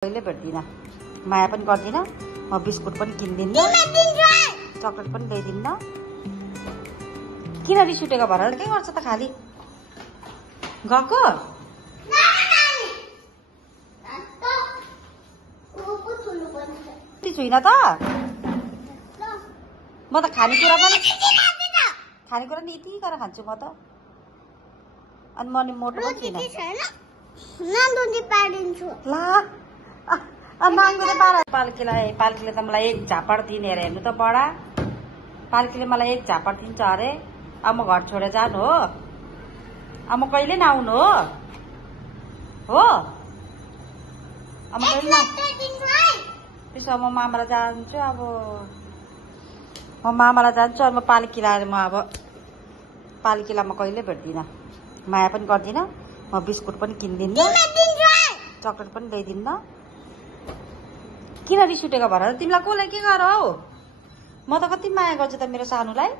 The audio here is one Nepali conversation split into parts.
कहिले भेट्दिनँ, माया पनि गर्दिनँ, म बिस्कुट पनि किन्दिनँ, चकलेट पनि ल्याइदिन्न। किन रिस उठेको भएर के गर्छ त खाली गएको छुइनँ त म त खानेकुरा नि यति गरेर खान्छु म त। अनि म नि मोटो पनि छुइनँ ला नाङ्गो पाल्कीले त मलाई एक झापड दिने अरे। हेर्नु त बडा पाल्कीले मलाई एक झापड दिन्छ अरे। अब म घर छोडेर जानु हो, अब म कहिले नआउनु हो अब म कहिले त्यसो म मामालाई जान्छु। अब म मामालाई जान्छु। अब म पाल्कीलाई म कहिले भेट्दिनँ, माया पनि गर्दिनँ, म बिस्कुट पनि किन्दिनँ, चकलेट पनि ल्याइदिन्न। किन रिस उठेको भएर तिमीलाई कसले के गर हौ? म त कति माया गर्छु त मेरो सानुलाई,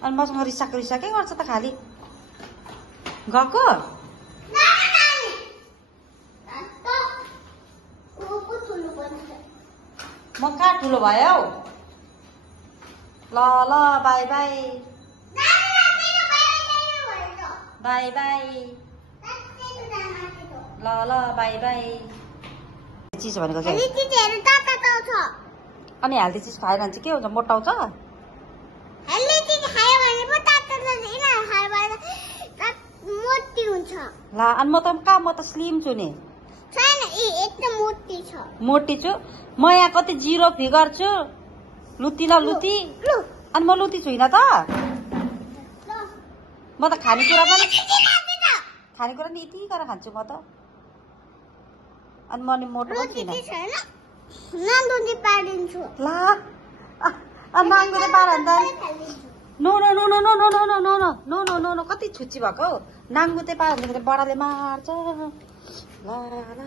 अनि मसँग रिसा के गर्छ त खाली गएको म कहाँ ठुलो भयो हौ? ल ल बाई बाई बाई बाई ल ल बाई बाई। चिज भनेको चाहिँ अनि हेल्दी चिज खाएन भने चाहिँ के हुन्छ? मोटाउँछ? ला अनि म त स्लिम छु नि, मोटी छु म। यहाँ कति जिरो फिगर छु, लुती न लुती। अनि म लुती छुइनँ त। म त खानेकुरा नि यति गरेर खान्छु म त। अनि म नि मोटो पनि छुइनँ ला नाङ्गो त पार अन्त नो नो नो नो नो नो नो नो नो नो नो नो नो नो कति छुच्ची भएको हौ? नाङ्गो त पार भन्दाखेरि बडाले मार्छ। ला ला